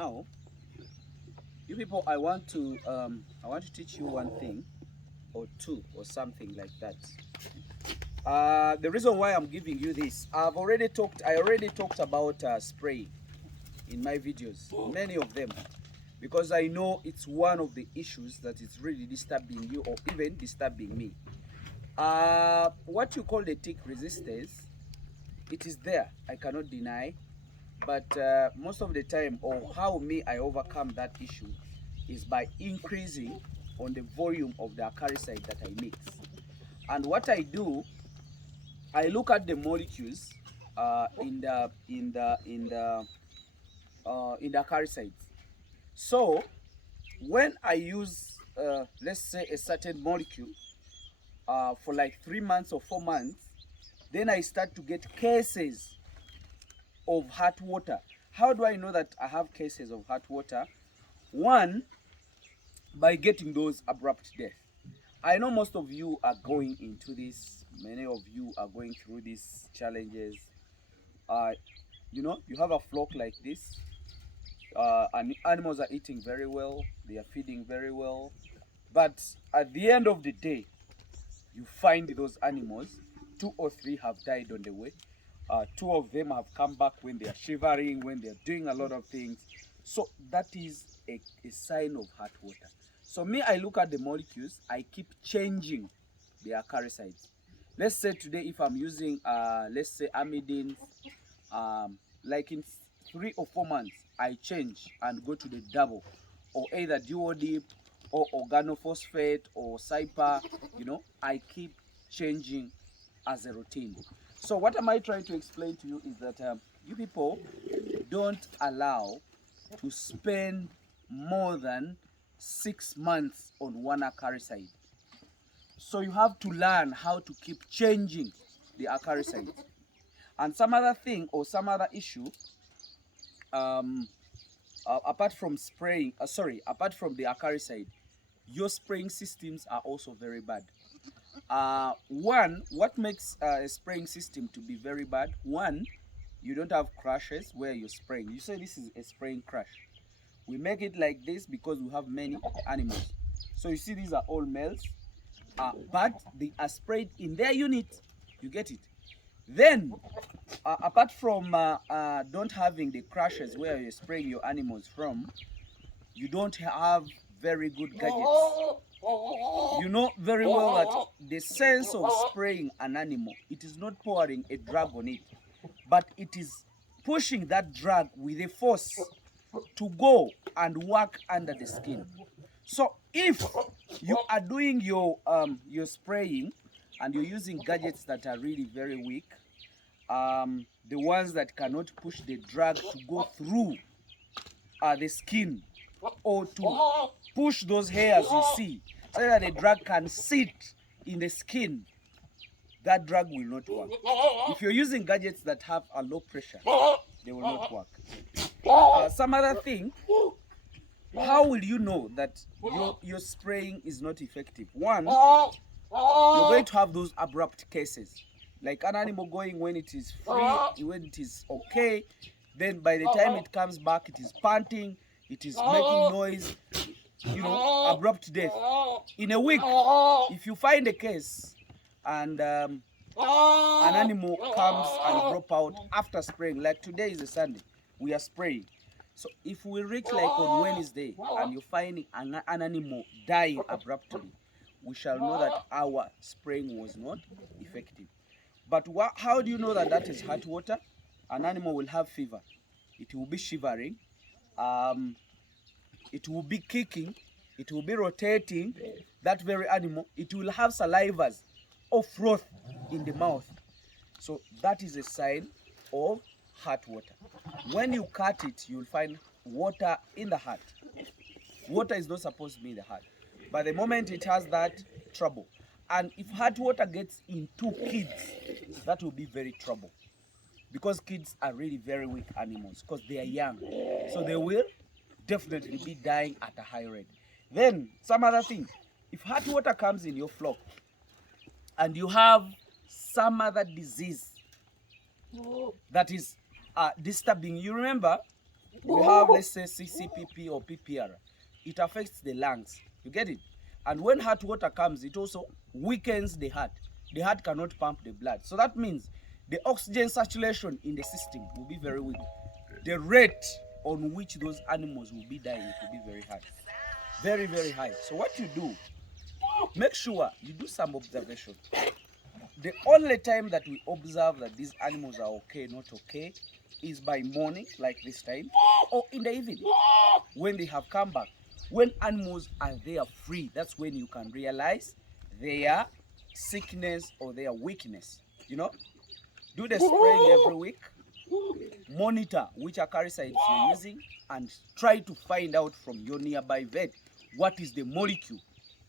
Now, you people, I want to teach you one thing or two or something like that. The reason why I'm giving you this, I already talked about spraying in my videos, many of them, because I know it's one of the issues that is really disturbing you or even disturbing me. What you call the tick resistance, it is there, I cannot deny, but most of the time, or how me I overcome that issue, is by increasing on the volume of the acaricide that I mix. And what I do, I look at the molecules in the acaricides. So when I use let's say a certain molecule for like 3 months or 4 months, then I start to get cases of hot water. How do I know that I have cases of hot water? One, by getting those abrupt death. I know most of you are going into this, many of you are going through these challenges. You know, you have a flock like this, and animals are eating very well, they are feeding very well, but at the end of the day, you find those animals, 2 or 3 have died on the way. 2 of them have come back when they are shivering, when they are doing a lot of things. So that is a sign of hot water. So me, I look at the molecules, I keep changing the acaricides. Let's say today, if I'm using, let's say amidins, like in 3 or 4 months, I change and go to the double, or either duodip, or organophosphate, or cyper. You know, I keep changing as a routine. So what am I trying to explain to you is that you people don't allow to spend more than 6 months on one acaricide. So you have to learn how to keep changing the acaricide. And some other thing or some other issue, apart from spraying, apart from the acaricide, your spraying systems are also very bad. One, what makes a spraying system to be very bad? One, you don't have crushes where you're spraying. You say this is a spraying crush. We make it like this because we have many animals. So you see these are all males, but they are sprayed in their unit. You get it? Then, apart from don't having the crushes where you're spraying your animals from, you don't have very good gadgets. You know very well that the sense of spraying an animal, it is not pouring a drug on it, but it is pushing that drug with a force to go and work under the skin. So if you are doing your spraying and you're using gadgets that are really very weak, the ones that cannot push the drug to go through the skin, or to push those hairs you see, so that the drug can sit in the skin, that drug will not work. If you're using gadgets that have a low pressure, they will not work. Some other thing, how will you know that your spraying is not effective? One, you're going to have those abrupt cases, like an animal going when it is free, when it is okay, then by the time it comes back, it is panting, it is making noise, you know, abrupt death. In a week, if you find a case and an animal comes and drop out after spraying, like today is a Sunday, we are spraying. So if we reach like on Wednesday and you find an animal dying abruptly, we shall know that our spraying was not effective. But how do you know that that is hot water? An animal will have fever, it will be shivering, it will be kicking, it will be rotating. That very animal, it will have salivas or froth in the mouth. So that is a sign of hot water. When you cut it, you'll find water in the heart. Water is not supposed to be in the heart, but the moment it has that, trouble. And if hot water gets into kids, that will be very trouble, because kids are really very weak animals because they are young, so they will definitely be dying at a high rate. Then some other thing, if hot water comes in your flock and you have some other disease that is disturbing you, remember we have, let's say, CCPP or PPR. It affects the lungs. You get it? And when hot water comes, it also weakens the heart. The heart cannot pump the blood. So that means the oxygen saturation in the system will be very weak. The rate on which those animals will be dying, it will be very high. Very, very high. So what you do, make sure you do some observation. The only time that we observe that these animals are okay, not okay, is by morning, like this time, or in the evening, when they have come back. When animals are there free, that's when you can realize their sickness or their weakness. You know, do the spraying every week, monitor which acaricides you're using, and try to find out from your nearby vet what is the molecule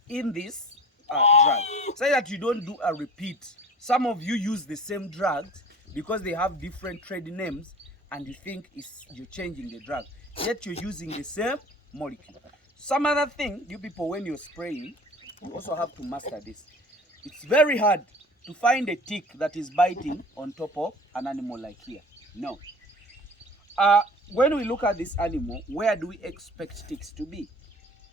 in this drug, so that you don't do a repeat. Some of you use the same drugs because they have different trade names, and you think you're changing the drug, yet you're using the same molecule. Some other thing, you people, when you're spraying, you also have to master this. It's very hard to find a tick that is biting on top of an animal like here. No. When we look at this animal, where do we expect ticks to be?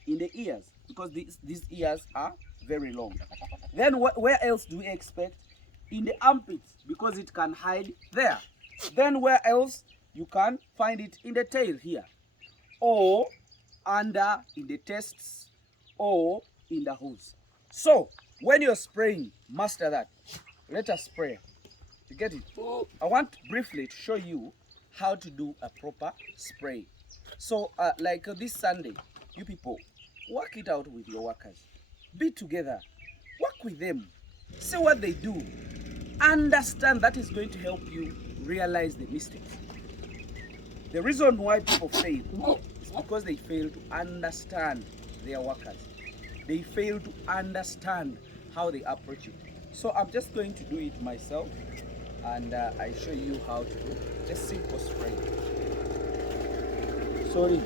In the ears, because these ears are very long. Then where else do we expect? In the armpits, because it can hide there. Then where else? You can find it in the tail here, or under in the testes, or in the hooves. So when you're spraying, master that. Let us spray. You get it? I want briefly to show you how to do a proper spray. So like this Sunday, you people, work it out with your workers. Be together. Work with them. See what they do. Understand. That is going to help you realize the mistakes. The reason why people fail is because they fail to understand their workers. They fail to understand how they approach it. So I'm just going to do it myself, and I show you how to do just simple spray. Sorry,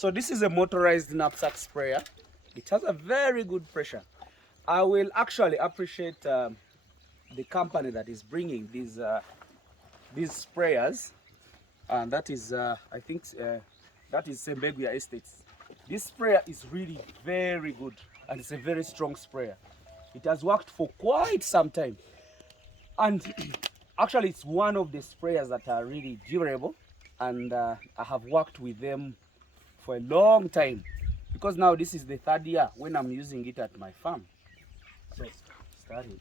So this is a motorized knapsack sprayer. It has a very good pressure. I will actually appreciate the company that is bringing these sprayers, and that is I think that is Sembeguya Estates. This sprayer is really very good, and it's a very strong sprayer. It has worked for quite some time, and actually it's one of the sprayers that are really durable, and I have worked with them for a long time, because now this is the third year when I'm using it at my farm. So starting.